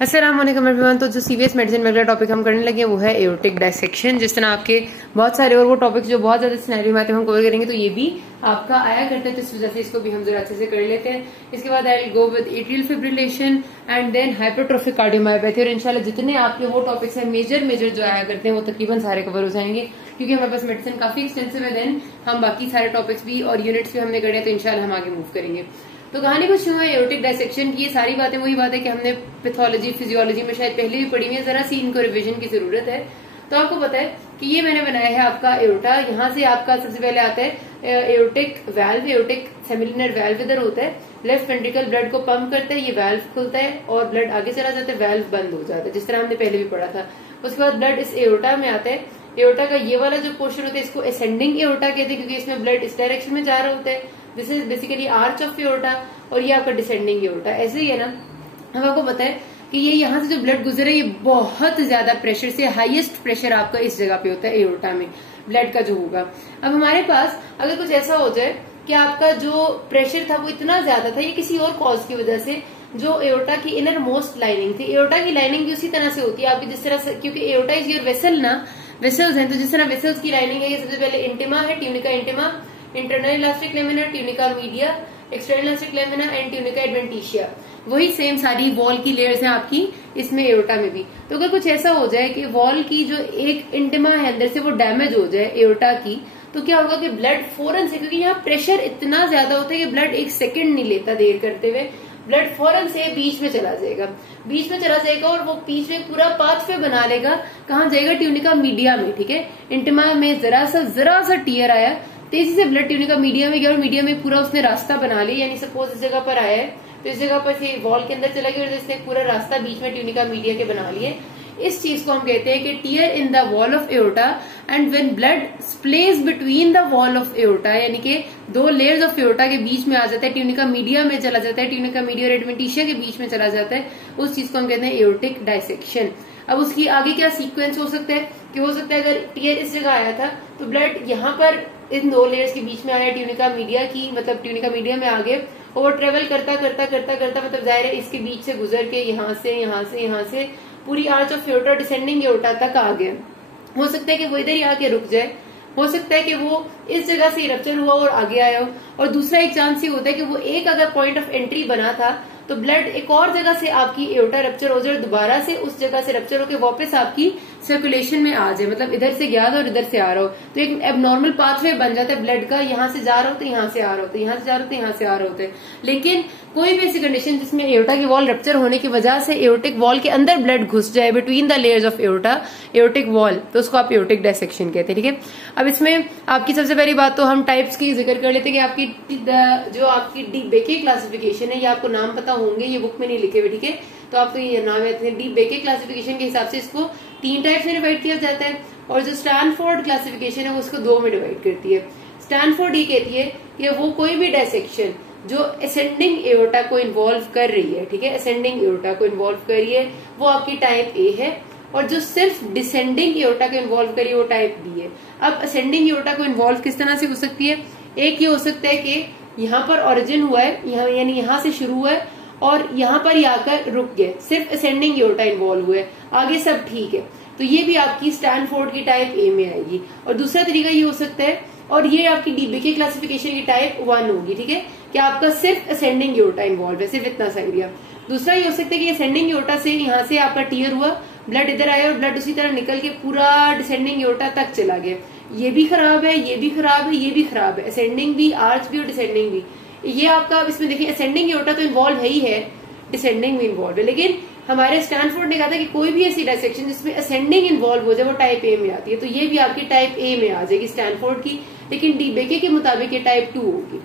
अस्सलाम वालेकुम एवरीवन। तो जो सीवीएस मेडिसिन में अगला टॉपिक हम करने लगे वो है एओर्टिक डायसेक्शन। जिस तरह आपके बहुत सारे और वो टॉपिक्स जो बहुत ज्यादा सिनेरियो में आते हैं हम कवर करेंगे, तो ये भी आपका आया करता है, तो इस वजह से इसको भी हम जरा अच्छे से कर लेते हैं। इसके बाद I will go with atrial fibrillation and then hypertrophic cardiomyopathy. और इंशाल्लाह जितने आपके वो टॉपिक्स हैं मेजर जो आया करते हैं वो तकरीबन सारे कवर हो जाएंगे, क्योंकि हमारे पास मेडिसिन काफी एक्सटेंसिव है। देन हम बाकी सारे टॉपिक्स भी और यूनिट्स भी हमने करे, तो इंशाल्लाह हम आगे मूव करेंगे। तो कहानी कुछ यूं है एओर्टिक डायसेक्शन की। ये सारी बातें वही बात है कि हमने पैथोलॉजी फिजियोलॉजी में शायद पहले भी पढ़ी हुई है, जरा सी इनको रिवीजन की जरूरत है। तो आपको पता है कि ये मैंने बनाया है आपका एओर्टा। यहाँ से आपका सबसे पहले आता है एओर्टिक वाल्व। एओर्टिक सेमिलिनर वाल्व इधर होता है, लेफ्ट वेंट्रिकल ब्लड को पंप करता है, ये वाल्व खुलता है और ब्लड आगे चला जाता है, वाल्व बंद हो जाता है, जिस तरह हमने पहले भी पढ़ा था। उसके बाद ब्लड इस एओर्टा में आता है। एओर्टा का ये वाला जो पोर्शन होता है इसको असेंडिंग एओर्टा कहते हैं, क्योंकि इसमें ब्लड इस डायरेक्शन में जा रहा होता है। This is basically arch of aorta, और ये आपका डिसेंडिंग एओर्टा। ऐसे ही है ना, हम आपको पता है कि ये यहाँ से जो ब्लड गुजरे ये बहुत ज्यादा प्रेशर से, हाईएस्ट प्रेशर आपका इस जगह पे होता है एओर्टा में ब्लड का जो होगा। अब हमारे पास अगर कुछ ऐसा हो जाए कि आपका जो प्रेशर था वो इतना ज्यादा था, ये किसी और कॉज की वजह से, जो एओर्टा की इनर मोस्ट लाइनिंग थी, एओर्टा की लाइनिंग भी उसी तरह से होती है आपकी जिस तरह से, क्योंकि एओर्टा इज योर वेसल ना, वेसल्स हैं, तो जिस तरह वेसल्स की लाइनिंग है, ये सबसे पहले इंटिमा है, tunica intima, internal elastic lamina, tunica media, external elastic lamina and tunica adventitia. वही सेम सारी वॉल की लेयर्स हैं आपकी इसमें एओर्टा में भी। तो अगर कुछ ऐसा हो जाए कि वॉल की जो एक इंटिमा है अंदर से वो डैमेज हो जाए एओर्टा की, तो क्या होगा कि ब्लड फौरन से, क्योंकि यहाँ प्रेशर इतना ज्यादा होता है कि ब्लड एक सेकंड नहीं लेता देर करते हुए, ब्लड फौरन से बीच में चला जाएगा, बीच में चला जाएगा और वो बीच में पूरा पाथवे बना लेगा। कहाँ जाएगा? ट्यूनिका मीडिया में। ठीक है, इंटिमा में जरा सा टीयर आया, तेजी से ब्लड ट्यूनिका मीडिया में गया और मीडिया में पूरा उसने रास्ता बना लिया। यानी सपोज इस जगह पर आया है तो इस जगह पर से वॉल के अंदर चला गया और इसने पूरा रास्ता बीच में ट्यूनिका मीडिया के बना लिए। इस चीज को हम कहते हैं कि tier in the wall of aorta and when blood स्प्लेस between the wall of aorta, यानी कि दो लेयर्स ऑफ एओर्टा के बीच में आ जाता है, ट्यूनिका मीडिया में चला जाता है, ट्यूनिका मीडिया और एडवेंटिशिया के बीच में चला जाता है, उस चीज को हम कहते हैं एओर्टिक डायसेक्शन। अब उसकी आगे क्या सीक्वेंस हो सकता है कि हो सकता है अगर टीयर इस जगह आया था तो ब्लड यहाँ पर इन दो लेयर्स के बीच में आया ट्यूनिका मीडिया की, मतलब ट्यूनिका मीडिया में आ गए और वो ट्रेवल करता मतलब जाहिर है इसके बीच से गुजर के यहाँ से पूरी arch of aorta descending aorta तक आ गए। हो सकता है कि वो इधर ही आके रुक जाए, हो सकता है कि वो इस जगह से रप्चर हुआ और आगे आया हो, और दूसरा एक चांस ये होता है कि वो एक अगर पॉइंट ऑफ एंट्री बना था तो ब्लड एक और जगह से आपकी एओर्टा रप्चर हो जाए, दोबारा से उस जगह से रप्चर होकर वापस आपकी सर्कुलेशन में आ जाए, मतलब इधर से गया था और इधर से आ रहा हो, तो एक एबनॉर्मल पाथवे बन जाता है ब्लड का। यहाँ से जा रहा होता है, यहाँ से आ रहा होता है, यहाँ से जा रहा होता है, यहाँ से आ रहा होता है। लेकिन कोई भी ऐसी कंडीशन जिसमें एओर्टा की वॉल रप्चर होने की वजह से एओर्टिक वॉल के अंदर ब्लड घुस जाए between the layers of aorta, aortic wall, तो उसको आप एओर्टिक डायसेक्शन कहते हैं। ठीक है, अब इसमें आपकी सबसे पहली बात तो हम टाइप्स की जिक्र कर लेते हैं कि आपकी जो आपकी डी बेके क्लासिफिकेशन है, ये आपको नाम पता होंगे, ये बुक में नहीं लिखे हुए। ठीक है, तो आपको ये नाम है डी बेके क्लासिफिकेशन के हिसाब से इसको 3 टाइप में डिवाइड किया जाता है, और जो स्टैनफोर्ड क्लासिफिकेशन है वो उसको 2 में डिवाइड करती है। स्टैनफोर्ड ये कहती है कि वो कोई भी डायसेक्शन जो असेंडिंग एओर्टा को इन्वॉल्व कर रही है, ठीक है, असेंडिंग एओर्टा को इन्वॉल्व कर रही है, वो आपकी टाइप ए है, और जो सिर्फ डिसेंडिंग एओर्टा को इन्वॉल्व करी वो टाइप बी है। अब असेंडिंग एओर्टा को इन्वॉल्व किस तरह से हो सकती है? एक ये हो सकता है कि यहाँ पर ओरिजिन हुआ है, यानी यहाँ से शुरू हुआ है और यहाँ पर ही आकर रुक गए, सिर्फ असेंडिंग एओर्टा इन्वॉल्व हुआ है, आगे सब ठीक है, तो ये भी आपकी स्टैनफोर्ड की टाइप ए में आएगी। और दूसरा तरीका ये हो सकता है, और ये आपकी डीबीके क्लासिफिकेशन की टाइप 1 होगी। ठीक है, कि आपका सिर्फ असेंडिंग एओर्टा इन्वॉल्व है, सिर्फ इतना सा एरिया। दूसरा ये हो सकता है कि असेंडिंग एओर्टा से यहाँ से आपका टीयर हुआ, ब्लड इधर आया और ब्लड उसी तरह निकल के पूरा डिसेंडिंग एओर्टा तक चला गया। ये भी खराब है, ये भी खराब है, ये भी खराब है, असेंडिंग भी, आर्च भी और डिसेंडिंग भी। ये आपका इसमें देखिए असेंडिंग एओर्टा तो इन्वॉल्व है ही है, डिसेंडिंग भी इन्वॉल्व है, लेकिन हमारे स्टैनफोर्ड ने कहा था कि कोई भी ऐसी डायसेक्शन जिसमें असेंडिंग इन्वॉल्व हो जाए वो टाइप ए में आती है, तो ये भी आपकी टाइप ए में आ जाएगी स्टैनफोर्ड की। लेकिन डी बेके के मुताबिक ये टाइप 2 होगी।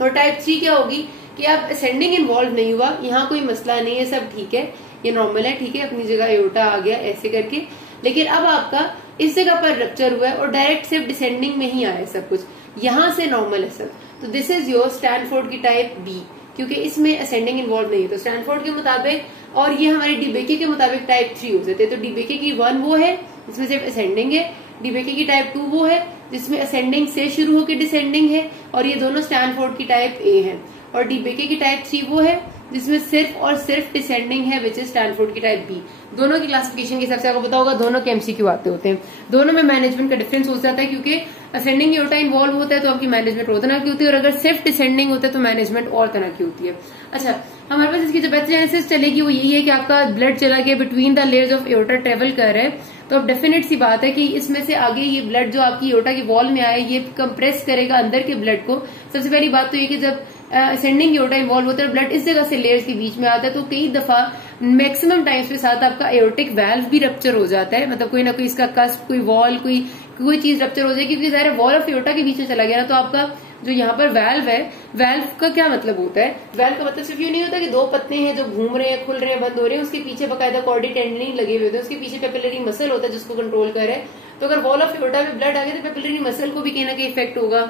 और टाइप 3 क्या होगी कि आप असेंडिंग इन्वॉल्व नहीं हुआ, यहाँ कोई मसला नहीं है, सब ठीक है, ये नॉर्मल है, ठीक है, अपनी जगह एओर्टा आ गया ऐसे करके, लेकिन अब आपका इस जगह पर रप्चर हुआ है और डायरेक्ट सिर्फ डिसेंडिंग में ही आया सब कुछ, यहाँ से नॉर्मल है सब, तो दिस इज योर स्टैनफोर्ड की टाइप बी, क्योंकि इसमें असेंडिंग इन्वॉल्व नहीं है। तो स्टैनफोर्ड के मुताबिक और ये हमारे डीबेके के मुताबिक टाइप 3 हो जाते हैं। तो डीबेके की 1 वो है जिसमें सिर्फ असेंडिंग है, डीबेके की टाइप 2 वो है जिसमें असेंडिंग से शुरू होकर डिसेंडिंग है, और ये दोनों स्टैनफोर्ड की टाइप ए है। और डी बेके की टाइप 3 वो है जिसमें सिर्फ और सिर्फ डिसेंडिंग है, विच इज स्टैनफोर्ड की टाइप बी। दोनों की क्लासिफिकेशन के हिसाब से आपको पता होगा, दोनों के एमसीक्यू आते होते हैं। दोनों में मैनेजमेंट का डिफरेंस हो जाता है, क्योंकि असेंडिंग एओर्टा इन्वॉल्व होता है तो आपकी मैनेजमेंट और तरह की होती है, और अगर सिर्फ डिसेंडिंग होता है तो मैनेजमेंट और तरह की होती है। अच्छा, हमारे पास इसकी जो पैथोजेनेसिस चलेगी वो यही है कि आपका ब्लड चला गया between the layers of aorta travel कर रहा है, तो अब डेफिनेट सी बात है कि इसमें से आगे ये ब्लड जो आपकी एओर्टा की वॉल में आए ये कंप्रेस करेगा अंदर के ब्लड को। सबसे पहली बात तो ये कि जब असेंडिंग एओर्टा इन्वॉल्व होता है, ब्लड इस जगह से लेयर्स के बीच में आता है, तो कई दफा मैक्सिमम टाइम्स के साथ आपका एओर्टिक वाल्व भी रप्चर हो जाता है, मतलब कोई ना कोई इसका कस्प, कोई वॉल, कोई चीज रप्चर हो जाएगी, क्योंकि ज़ाहिर वॉल ऑफ एओर्टा के बीच में चला गया ना, तो आपका जो यहाँ पर वाल्व है, वाल्व का क्या मतलब होता है? वाल्व का मतलब सिर्फ ये नहीं होता कि दो पत्ते हैं जो घूम रहे हैं, खुल रहे हैं, बंद हो रहे हैं, उसके पीछे बकायदा कॉर्डी टेंडनी लगे हुए होते हैं, उसके पीछे पेपिलरी मसल होता है जिसको कंट्रोल करे। तो अगर वॉल ऑफ एओर्टा में ब्लड आ गया तो पेपिलरी मसल को भी कहीं ना कहीं इफेक्ट होगा,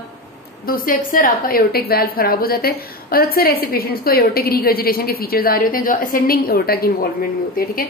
तो उससे अक्सर आपका एओर्टिक वाल्व खराब हो जाता है। और अक्सर ऐसे पेशेंट्स को एओर्टिक रिगर्जिटेशन के फीचर्स आ रहे होते हैं जो असेंडिंग एओर्टा की इन्वॉल्वमेंट में होते हैं, ठीक है।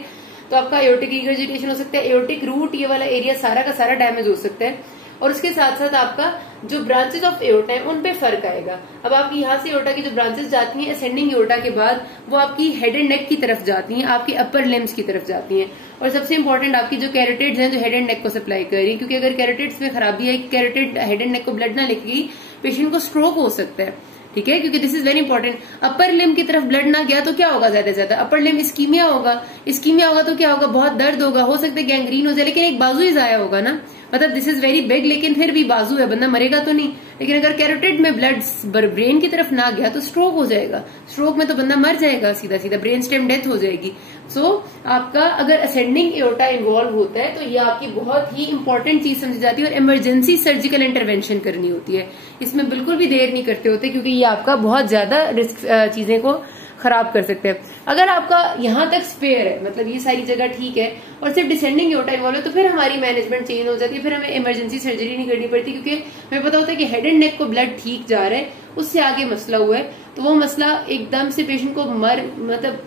तो आपका एओर्टिक रिगर्जिटेशन हो सकता है, एओर्टिक रूट ये वाला एरिया सारा का सारा डैमेज हो सकता है, और उसके साथ साथ आपका जो ब्रांचेस ऑफ एओर्टा है उन पे फर्क आएगा। अब आपकी यहाँ से एओर्टा की जो ब्रांचेस जाती हैं असेंडिंग एओर्टा के बाद, वो आपकी हेड एंड नेक की तरफ जाती हैं, आपकी अपर लिम्स की तरफ जाती हैं। और सबसे इंपॉर्टेंट आपकी जो कैरोटिड्स हैं जो हेड एंड नेक को सप्लाई कर रही है, क्योंकि अगर कैरोटिड्स में खराबी है, कैरोटिड हेड एंड नेक को ब्लड ना लेगी, पेशेंट को स्ट्रोक हो सकता है, ठीक है, क्योंकि दिस इज वेरी इंपॉर्टेंट। अपर लिम की तरफ ब्लड ना गया तो क्या होगा? ज्यादा से ज्यादा अपर लिम इस्कीमिया होगा, इस्कीमिया होगा तो क्या होगा? बहुत दर्द होगा, हो सकता है गैंग्रीन हो जाए, लेकिन एक बाजू ही जाया होगा ना, मतलब दिस इज वेरी बिग, लेकिन फिर भी बाजू है, बंदा मरेगा तो नहीं। लेकिन अगर कैरोटिड में ब्लड ब्रेन की तरफ ना गया तो स्ट्रोक हो जाएगा, स्ट्रोक में तो बंदा मर जाएगा, सीधा सीधा ब्रेन स्टेम डेथ हो जाएगी। सो आपका अगर असेंडिंग एओर्टा इन्वॉल्व होता है तो ये आपकी बहुत ही इंपॉर्टेंट चीज समझी जाती है, और इमरजेंसी सर्जिकल इंटरवेंशन करनी होती है, इसमें बिल्कुल भी देर नहीं करते होते, क्योंकि ये आपका बहुत ज्यादा रिस्क चीजें को खराब कर सकते हैं। अगर आपका यहां तक स्पेयर है, मतलब ये सारी जगह ठीक है, और सिर्फ डिसेंडिंग एओर्टा इन्वॉल्व है, तो फिर हमारी मैनेजमेंट चेंज हो जाती है, फिर हमें इमरजेंसी सर्जरी नहीं करनी पड़ती, क्योंकि हमें पता होता है कि हेड एंड नेक को ब्लड ठीक जा रहा है, उससे आगे मसला हुआ है, तो वो मसला एकदम से पेशेंट को मतलब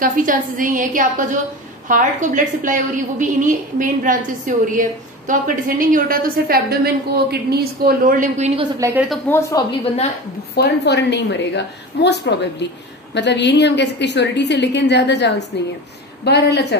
काफी चांसेस यही है कि आपका जो हार्ट को ब्लड सप्लाई हो रही है वो भी इन्हीं मेन ब्रांचेस से हो रही है, तो आपका डिसेंडिंग एओर्टा तो सिर्फ एब्डोमेन को, किडनीज को, लोअर लिम्ब को, इन्हीं को सप्लाई करे, तो मोस्ट प्रॉब्ली बंदा फौरन नहीं मरेगा, मोस्ट प्रॉबेबली, मतलब ये नहीं हम कह सकते श्योरिटी से, लेकिन ज्यादा चांस नहीं है। बहरहाल अच्छा,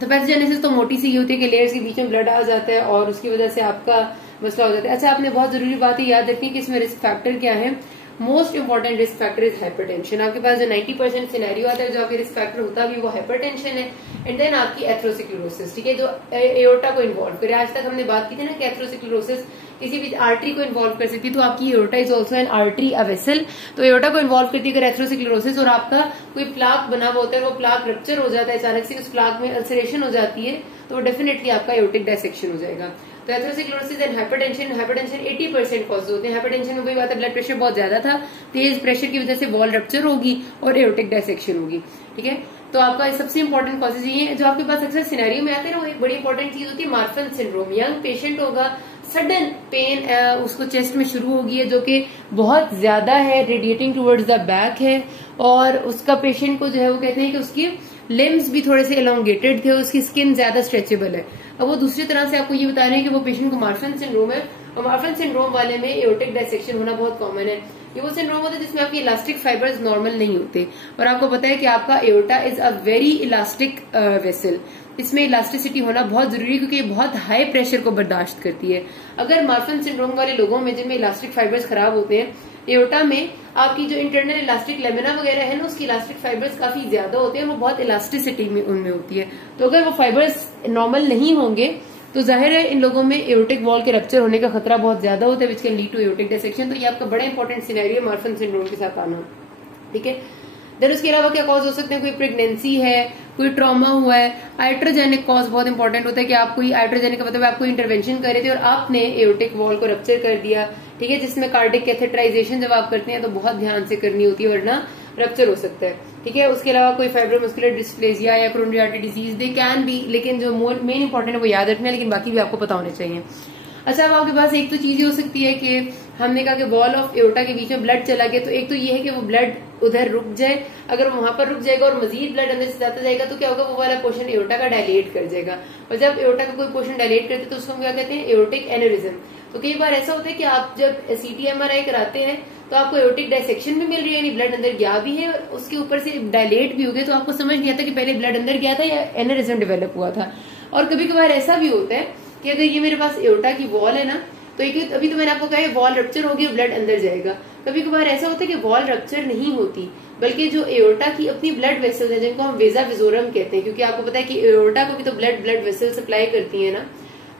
तो पैथोजेनेसिस तो मोटी सी होती है कि लेयर्स के बीच में ब्लड आ जाता है और उसकी वजह से आपका मसला हो जाता है। अच्छा, आपने बहुत जरूरी बात याद रखनी है कि इसमें रिस्क फैक्टर क्या है। Most important risk factor is hypertension. आपके पास जो 90% सिनेरियो आता है जो आपके रिस्क फैक्टर होता है वो हाइपरटेंशन है, एंड देन आपकी एथरोस्क्लेरोसिस, ठीक है, जो एओर्टा को इन्वॉल्व करे। आज तक हमने बात की थी ना कि एथरोस्क्लेरोसिस किसी भी आर्टरी को इन्वॉल्व कर सकती है, तो आपकी aorta is also an artery, a vessel, तो एओर्टा को इन्वॉल्व करती है अगर एथरोस्क्लेरोसिस, और आपका कोई प्लाक बना हुआ होता है, वो प्लाक रप्चर हो जाता है अचानक से, उस प्लाक में अल्सरेशन हो जाती है, तो वो डेफिनेटली आपका एओर्टिक डायसेक्शन हो जाएगा। तो एथरोस्क्लेरोसिस एंड हाइपरटेंशन 80% कॉजेज होते हैं। हाइपरटेंशन में वही बात है, ब्लड प्रेशर बहुत ज्यादा था, तेज प्रेशर की वजह से वॉल रप्चर होगी और एओर्टिक डायसेक्शन होगी, ठीक है। तो आपका सबसे इंपॉर्टेंट कॉजेज ये है जो आपके पास अक्सर सिनेरियो में आते हैं ना, वो एक बड़ी इंपॉर्टेंट चीज होती है मार्फन सिंड्रोम। यंग पेशेंट होगा, सडन पेन उसको चेस्ट में शुरू होगी है जो कि बहुत ज्यादा है, रेडिएटिंग टुवर्ड्स द बैक है, और उसका पेशेंट को जो है वो कहते हैं कि उसकी लिम्स भी थोड़े से एलोंगेटेड थे, उसकी स्किन ज्यादा स्ट्रेचेबल है। अब वो दूसरी तरह से आपको ये बता रहे हैं कि वो पेशेंट को मार्फन सिंड्रोम है, और मार्फन सिंड्रोम वाले में एओर्टिक डायसेक्शन होना बहुत कॉमन है। ये वो सिंड्रोम होता है जिसमें आपकी इलास्टिक फाइबर्स नॉर्मल नहीं होते, और आपको पता है कि आपका aorta is a very elastic vessel, इसमें इलास्टिसिटी होना बहुत जरूरी है क्योंकि ये बहुत हाई प्रेशर को बर्दाश्त करती है। अगर मार्फन सिंड्रोम वाले लोगों में जिनमें इलास्टिक फाइबर्स खराब होते हैं, एओर्टा में आपकी जो इंटरनल इलास्टिक लेमिना वगैरह है ना, उसकी इलास्टिक फाइबर्स काफी ज्यादा होते हैं, वो बहुत इलास्टिसिटी में उनमें होती है। तो अगर वो फाइबर्स नॉर्मल नहीं होंगे तो जाहिर है इन लोगों में एओर्टिक वॉल के रप्चर होने का खतरा बहुत ज्यादा होता है, which can lead to aortic dissection. तो ये आपका बड़ा इंपॉर्टेंट सिनेरियो मार्फन सिंड्रोम के साथ आना, ठीक है। देन उसके अलावा क्या कॉज हो सकते हैं, कोई प्रेगनेंसी है, कोई ट्रॉमा हुआ है, आइट्रोजेनिक कॉज बहुत इंपॉर्टेंट होता है कि आप कोई आइट्रोजेनिक का मतलब आप कोई इंटरवेंशन कर रहे थे और आपने एओर्टिक वॉल को रप्चर कर दिया, ठीक है, जिसमें कार्डिक कैथेटराइजेशन जब आप करते हैं तो बहुत ध्यान से करनी होती है वरना रप्चर हो सकता है, ठीक है। उसके अलावा कोई फाइब्रोमस्कुलर डिस्प्लेजिया या coronary artery disease, they can be, लेकिन जो मेन इंपॉर्टेंट है वो याद रखना है, लेकिन बाकी भी आपको पता होने चाहिए। अच्छा, अब आपके पास एक तो चीज हो सकती है कि हमने कहा कि वॉल ऑफ एओर्टा के बीच में ब्लड चला गया, तो एक तो ये है कि वो ब्लड उधर रुक जाए, अगर वहां पर रुक जाएगा और मजीद ब्लड अंदर से जाता जाएगा तो क्या होगा, वो वाला पोर्शन एओर्टा का डायलेट कर जाएगा, और जब एओर्टा का कोई पोर्शन डायलेट करते हैं तो उसको हम क्या कहते हैं, एओर्टिक एनेरिज्म। तो कई बार ऐसा होता है कि आप जब सीटी एमआरआई कराते हैं तो आपको एओर्टिक डायसेक्शन भी मिल रही है, यानी ब्लड अंदर गया भी है और उसके ऊपर से डायलेट भी हो गया, तो आपको समझ नहीं आता कि पहले ब्लड अंदर गया था या एनेरिज्म डेवलप हुआ था। और कभी कभार ऐसा भी होता है कि अगर ये मेरे पास एओर्टा की वॉल है ना, तो एक अभी तो मैंने आपको कहा वॉल रप्चर होगी और ब्लड अंदर जाएगा। कभी कभार ऐसा होता है कि वॉल रप्चर नहीं होती, बल्कि जो एओर्टा की अपनी ब्लड वेसल्स है जिनको हम वेजा विजोरम कहते हैं, क्योंकि आपको पता है कि एओर्टा को भी तो ब्लड वेसल सप्लाई करती है ना,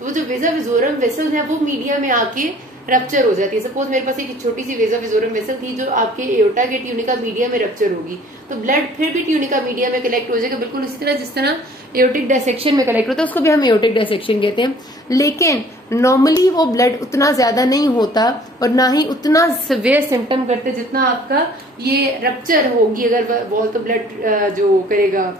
तो वो जो वेजा विजोरम वेसल्स है वो मीडिया में आके रप्चर हो जाती है। सपोज मेरे पास एक छोटी सी वेजा विजोरम वेसल थी जो आपके एओर्टा के ट्यूनिका मीडिया में रप्चर होगी, तो ब्लड फिर भी ट्यूनिका मीडिया में कलेक्ट हो जाएगा, बिल्कुल उसी तरह जिस तरह एओर्टिक डायसेक्शन में कलेक्ट होता है, उसको भी हम एओर्टिक डायसेक्शन कहते हैं। लेकिन नॉर्मली वो ब्लड उतना ज्यादा नहीं होता और ना ही उतना सिवियर सिम्टम करते जितना आपका ये रप्चर होगी अगर वॉल, तो ब्लड जो करेगा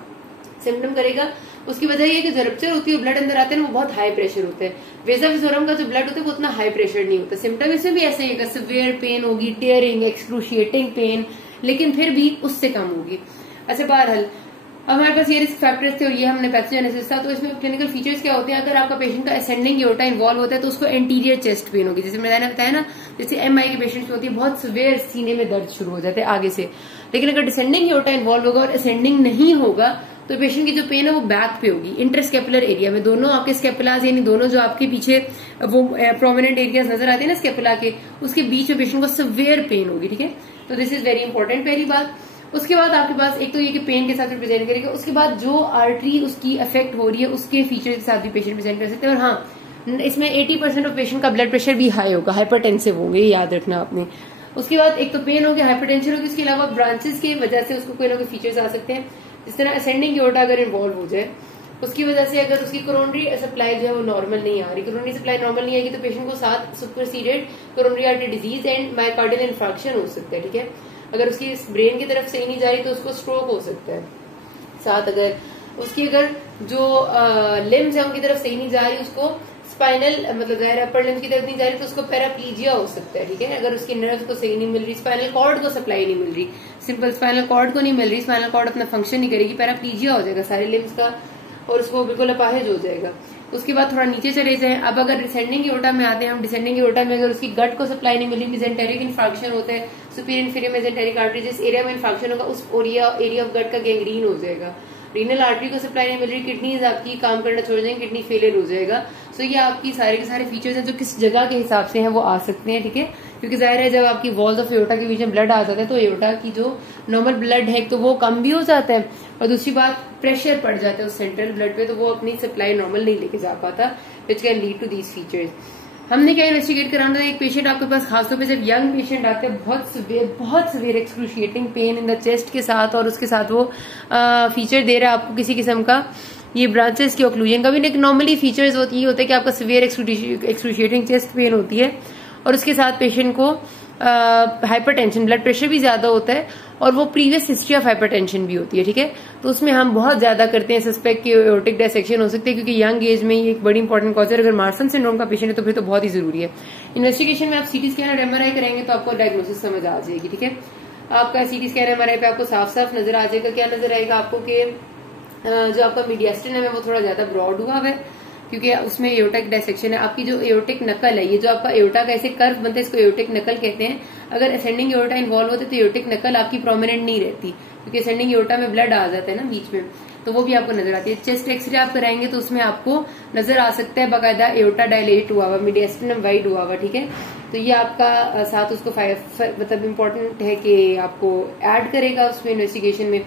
सिम्टम करेगा। उसकी वजह ये कि जो रप्चर होती है ब्लड अंदर आते हैं वो बहुत हाई प्रेशर होते हैं। वेजा विजोरम का जो ब्लड होता है वो उतना हाई प्रेशर नहीं होता। सिम्टम इसमें भी ऐसे ही सिवियर पेन होगी, टेयरिंग, एक्सक्रूशिएटिंग पेन, लेकिन फिर भी उससे कम होगी। अच्छा, बहरहाल हमारे पास ये रिस्क फैक्टर्स थे और ये हमने पैथोजेनेसिस था। तो इसमें क्लिनिकल फीचर्स क्या होते हैं, अगर आपका पेशेंट का असेंडिंग एओर्टा इन्वॉल्व होता है तो उसको एंटीरियर चेस्ट पेन होगी, जैसे मैंने बताया ना, जैसे एमआई के पेशेंट्स की होती है, बहुत सिवियर सीने में दर्द शुरू हो जाते हैं आगे से। लेकिन अगर डिसेंडिंग एओर्टा इन्वॉल्व होगा और असेंडिंग नहीं होगा तो पेशेंट की जो पेन है वो बैक पे होगी, इंटरस्केपुलर एरिया में, दोनों आपके स्केपुलाज यानी दोनों जो आपके पीछे वो प्रोमिनेंट एरियाज नजर आते हैं ना स्केपुला के, उसके बीच में पेशेंट को सिवियर पेन होगी। ठीक है, तो दिस इज वेरी इंपॉर्टेंट पहली बात। उसके बाद आपके पास एक तो ये कि पेन के साथ भी प्रेजेंट करेगा, उसके बाद जो आर्टरी उसकी अफेक्ट हो रही है उसके फीचर के साथ भी पेशेंट प्रेजेंट कर सकते हैं। और हाँ, इसमें 80% ऑफ पेशेंट का ब्लड प्रेशर भी हाई होगा, हाइपरटेंसिव होंगे, याद रखना आपने। उसके बाद एक तो पेन हो गया, हाइपरटेंशन होगी, उसके अलावा ब्रांचेस की वजह से उसको कोई ना कोई फीचर्स आ सकते हैं, जिस तरह असेंडिंग एओर्टा अगर इन्वॉल्व हो जाए उसकी वजह से अगर उसकी कोरोनरी सप्लाई जो है वो नॉर्मल नहीं आ रही, कोरोनरी सप्लाई नॉर्मल नहीं आएगी तो पेशेंट को साथ superseded coronary artery disease and myocardial infarction हो सकता है। ठीक है, अगर उसकी ब्रेन की तरफ सही नहीं जा रही तो उसको स्ट्रोक हो सकता है। साथ अगर उसकी अगर जो लिम्स है उनकी तरफ सही नहीं जा रही, उसको स्पाइनल मतलब जाहिर अपर लिम्स की तरफ नहीं जा रही तो उसको पैराप्लीजिया हो सकता है। ठीक है, अगर उसकी नर्व को सही नहीं मिल रही, स्पाइनल कॉर्ड को सप्लाई नहीं मिल रही, सिंपल स्पाइनल कॉर्ड को नहीं मिल रही, स्पाइनल कॉर्ड अपना फंक्शन नहीं करेगी, पैराप्लीजिया हो जाएगा सारे लिम्स का और उसको बिल्कुल अपाहिज हो जाएगा। उसके बाद थोड़ा नीचे चले जाएं, अब अगर डिसेंडिंग एओर्टा में आते हैं हम, डिसेंडिंग एओर्टा में अगर उसकी गट को सप्लाई नहीं मिली, मेसेंटेरिक इन्फार्क्शन होता है, सुपीरियर इंफीरियर मेसेंटेरिक आर्टरी, जिस एरिया में इन्फार्क्शन होगा उस एरिया ऑफ गट का गैंग्रीन हो जाएगा, रीनल आर्टरी को सप्लाई नहीं मिल रही, किडनीज आपकी काम करना छोड़ जाएंगे, किडनी फेलियर हो जाएगा। सो ये आपकी सारे के सारे फीचर्स हैं जो किस जगह के हिसाब से हैं वो आ सकते हैं। ठीक है, क्योंकि जाहिर है जब आपकी वॉल्स ऑफ एओर्टा के बीच में ब्लड आ जाता है तो एओर्टा की जो नॉर्मल ब्लड है तो वो कम भी हो जाता है, और दूसरी बात प्रेशर पड़ जाता है उस सेंट्रल ब्लड पे, तो वो अपनी सप्लाई नॉर्मल नहीं लेके जा पाता, which can lead to these features. हमने क्या इन्वेस्टिगेट कराना था, एक पेशेंट आपके पास, खासतौर पे जब यंग पेशेंट आते हैं बहुत severe excruciating pain in the chest के साथ, और उसके साथ वो फीचर दे रहा है आपको किसी किस्म का ये ब्रांचेस की ऑक्लूजन का भी। एक नॉर्मली फीचर्स होती है कि आपका सिवियर एक्सक्रूशिएटिंग चेस्ट पेन होती है और उसके साथ पेशेंट को हाइपरटेंशन, ब्लड प्रेशर भी ज्यादा होता है और वो प्रीवियस हिस्ट्री ऑफ हाइपरटेंशन भी होती है। ठीक है, तो उसमें हम बहुत ज्यादा करते हैं सस्पेक्ट कि एओर्टिक डायसेक्शन हो सकती है, क्योंकि यंग एज में ये एक बड़ी इंपॉर्टेंट कॉज है। अगर मार्फन सिंड्रोम का पेशेंट है तो फिर तो बहुत ही जरूरी है। इन्वेस्टिगेशन में आप सीटी स्कैन और एमआरआई कराएंगे तो आपको डायग्नोसिस समझ आ जाएगी। ठीक है, आपका सीटी स्कैन एमआरआई पे आपको साफ साफ नजर आ जाएगा, क्या नजर आएगा आपको कि जो आपका मीडियास्टिनम है वो थोड़ा ज्यादा ब्रॉड हुआ है, क्योंकि उसमें एओर्टिक डायसेक्शन है। आपकी जो एओर्टिक नकल है, ये जो आपका एओर्टा का ऐसे कर्व बनता है, इसको एओर्टिक नकल कहते हैं। अगर असेंडिंग एओर्टा इन्वॉल्व होता है तो एओर्टिक नकल आपकी प्रोमिनेंट नहीं रहती, क्योंकि असेंडिंग एओर्टा में ब्लड आ जाता है ना बीच में, तो वो भी आपको नजर आती है। चेस्ट एक्सरे आप कराएंगे तो उसमें आपको नजर आ सकता है बाकायदा एओर्टा डायलेट हुआ हुआ, मीडियास्टिनम वाइड हुआ हुआ। ठीक है, तो ये आपका साथ उसको मतलब इम्पोर्टेंट है कि आपको ऐड करेगा उसमें इन्वेस्टिगेशन में।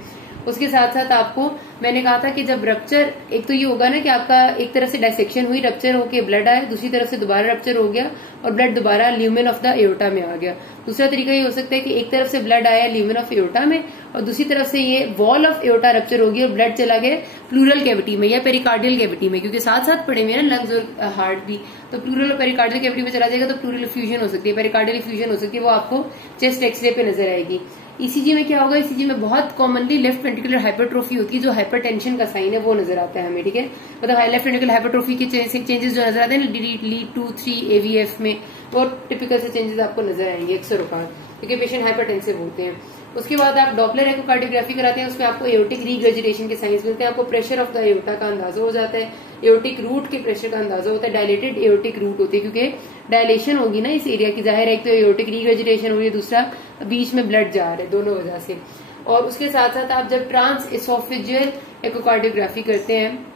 उसके साथ साथ आपको मैंने कहा था कि जब रप्चर, एक तो ये होगा ना कि आपका एक तरफ से डायसेक्शन हुई, रप्चर होके ब्लड आया, दूसरी तरफ से दोबारा रप्चर हो गया और ब्लड दोबारा ल्यूमेन ऑफ द एओर्टा में आ गया। दूसरा तरीका ये हो सकता है कि एक तरफ से ब्लड आया ल्यूमेन ऑफ एओर्टा में और दूसरी तरफ से ये वॉल ऑफ एओर्टा रप्चर हो गई और ब्लड चला गया प्लूरल कैविटी में या पेरिकार्डियल कैविटी में, क्योंकि साथ साथ पड़े हुए हैं ना लंग्स और हार्ट भी, तो प्लूरल और पेरिकार्डियल कैविटी में चला जाएगा तो प्लूरल फ्यूजन हो सकती है, पेरिकार्डियल फ्यूजन हो सकती है, वो आपको चेस्ट एक्सरे पे नजर आएगी। ईसीजी में क्या होगा, ईसीजी में बहुत कॉमनली लेफ्ट वेंट्रिकुलर हाइपरट्रोफी होती है, जो हाइपरटेंशन का साइन है वो नजर आता है हमें। ठीक है, मतलब लेफ्ट वेंट्रिकुलर हाइपरट्रोफी के चेंजेस जो नजर आते हैं लीड 2-3 AVF में, और टिपिकल से चेंजेस आपको नजर आएंगे अक्सर औकात, क्योंकि पेशेंट हाइपरटेंसिव होते हैं। उसके बाद आप डॉपलर एकोकार्डियोग्राफी कराते हैं, उसमें आपको एओर्टिक रीगर्जिटेशन के साइंस मिलते हैं, आपको प्रेशर ऑफ द एओर्टा का अंदाजा हो जाता है, एओर्टिक रूट के प्रेशर का अंदाजा होता है, डायलेटेड एओर्टिक रूट होती है क्योंकि डायलेशन होगी ना इस एरिया की, जाहिर है एक तो एओर्टिक रीगर्जिटेशन हो रही है, दूसरा बीच में ब्लड जा रहा है, दोनों वजह से। और उसके साथ साथ आप जब ट्रांस एसोफेजियल एकोकार्डियोग्राफी करते हैं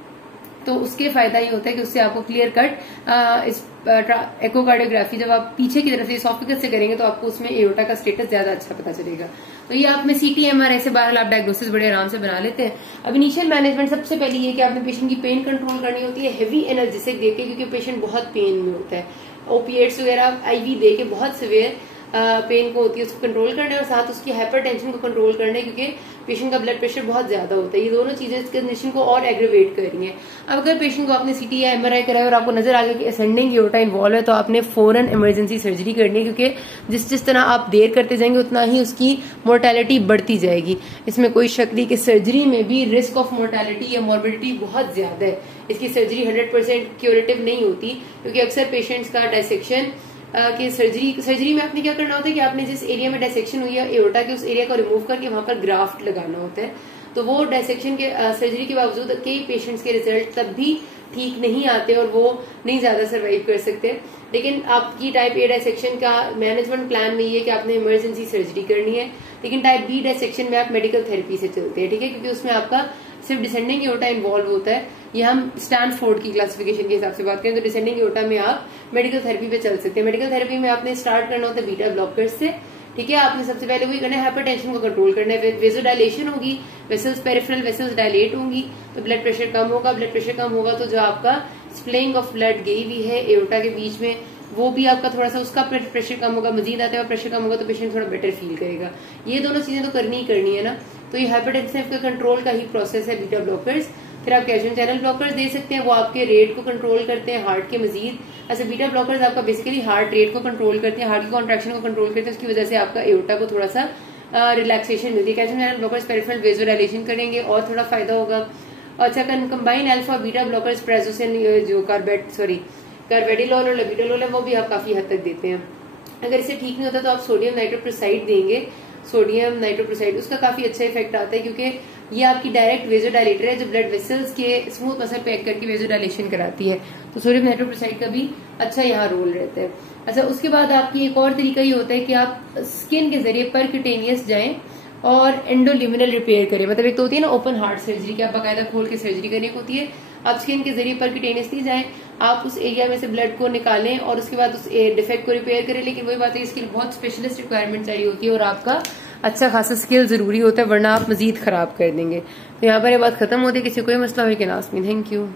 तो उसके फायदा ये होता है कि उससे आपको क्लियर कट इस एकोकार्डियोग्राफी जब आप पीछे की तरफ से एसोफेगस से करेंगे तो आपको उसमें एओर्टा का स्टेटस ज्यादा अच्छा पता चलेगा। तो ये आप में सीटी एमआरआई से बहरहाल आप डायग्नोसिस बड़े आराम से बना लेते हैं। अब इनिशियल मैनेजमेंट सबसे पहले ये कि आपने पेशेंट की पेन कंट्रोल करनी होती है हेवी एनर्जेटिक देके, क्योंकि पेशेंट बहुत पेन में होता है, ओपिएट्स वगैरह आईवी देके बहुत सिवियर पेन को होती है उसको कंट्रोल करना है, और साथ उसकी हाइपरटेंशन को कंट्रोल करना है क्योंकि पेशेंट का ब्लड प्रेशर बहुत ज्यादा होता है। ये दोनों चीजें इस कंडीशन को और एग्रीवेट कर रही हैं। अब अगर पेशेंट को आपने सीटी या एमआरआई कराया और आपको नजर आ गया कि असेंडिंग एओर्टा इन्वॉल्व है तो आपने फौरन इमरजेंसी सर्जरी करनी है, क्योंकि जिस तरह आप देर करते जाएंगे उतना ही उसकी मोर्टेलिटी बढ़ती जाएगी। इसमें कोई शक नहीं कि सर्जरी में भी रिस्क ऑफ मोर्टेलिटी या मॉर्बिडिटी बहुत ज्यादा है। इसकी सर्जरी 100% क्यूरेटिव नहीं होती, क्योंकि अक्सर पेशेंट्स का डायसेक्शन कि सर्जरी में आपने क्या करना होता है कि आपने जिस एरिया में डायसेक्शन हुई है एओर्टा के उस एरिया को रिमूव करके वहां पर ग्राफ्ट लगाना होता है। तो वो डायसेक्शन के सर्जरी के बावजूद कई पेशेंट्स के रिजल्ट तब भी ठीक नहीं आते और वो नहीं ज्यादा सर्वाइव कर सकते। लेकिन आपकी टाइप ए डायसेक्शन का मैनेजमेंट प्लान में ये कि आपने इमरजेंसी सर्जरी करनी है, लेकिन टाइप बी डायसेक्शन में आप मेडिकल थेरेपी से चलते हैं, ठीक है, क्योंकि उसमें आपका सिर्फ डिसेंडिंग एओर्टा इन्वॉल्व होता है। ये हम स्टैनफोर्ड की क्लासिफिकेशन के हिसाब से बात करें तो डिसेंडिंग एओर्टा में आप मेडिकल थेरेपी पे चल सकते हैं। मेडिकल थेरेपी में आपने स्टार्ट करना होता है बीटा ब्लॉकर्स से, ठीक है। आपने सबसे पहले वही करना है, हाइपरटेंशन को कंट्रोल करना है, वेसोडाइलेशन होगी, वेसल्स पेरिफेरल वेसल्स डायलेट होंगी तो ब्लड प्रेशर कम होगा, ब्लड प्रेशर कम होगा तो जो आपका स्प्लेइंग ऑफ ब्लड गई हुई है एओर्टा के बीच में वो भी आपका थोड़ा सा उसका प्रेशर कम होगा, मजीद आते हुए प्रेशर कम होगा तो पेशेंट थोड़ा बेटर फील करेगा। ये दोनों चीजें तो करनी ही करनी है ना। तो ये हाइपरटेंशन का कंट्रोल का ही प्रोसेस है बीटा ब्लॉकर्स। फिर आप कैल्शियम चैनल ब्लॉकर्स दे सकते हैं, वो आपके रेट को कंट्रोल करते हैं हार्ट के मजीद। अच्छा, बीटा ब्लॉकर्स आपका बेसिकली हार्ट रेट को कंट्रोल करते हैं, हार्ट की कॉन्ट्रैक्शन को कंट्रोल करते हैं, उसकी वजह से आपका एओर्टा को थोड़ा सा रिलैक्सेशन मिलती है। Calcium channel blockers peripheral vasodilation करेंगे और थोड़ा फायदा होगा। अच्छा, कंबाइन अल्फा बीटा ब्लॉकर्स प्रेजोसिन जो कार्वेडिलोल और लेबिडोलोल है वो भी आप काफी हद तक देते हैं। अगर इसे ठीक नहीं होता तो आप सोडियम नाइट्रोप्रोसाइड देंगे, सोडियम नाइट्रोप्रोसाइड, उसका काफी अच्छा इफेक्ट आता है क्योंकि ये आपकी डायरेक्ट वेजोडाइलेटर है जो ब्लड वेसल्स के स्मूथ मसल पैक करके वेजोडाइलेशन कराती है। तो सोडियम नाइट्रोप्रोसाइड का भी अच्छा यहाँ रोल रहता है। अच्छा, उसके बाद आपकी एक और तरीका ये होता है कि आप स्किन के जरिए परक्यूटेनियस जाएं और एंडोल्यूमिनल रिपेयर करें। मतलब एक तो होती है ना ओपन हार्ट सर्जरी की आप बाकायदा खोल के सर्जरी करने को होती है, आप स्किन के जरिए परक्यूटेनियसली जाएं, आप उस एरिया में से ब्लड को निकालें और उसके बाद उस डिफेक्ट को रिपेयर करें। लेकिन वही बात है, इसके लिए बहुत स्पेशलिस्ट रिक्वायरमेंट चाहिए होती है और आपका अच्छा खासा स्किल जरूरी होता है, वरना आप मजीद खराब कर देंगे। तो यहाँ पर ये बात खत्म होती है। किसी कोई मसला हो कि नाज़मीन, थैंक यू।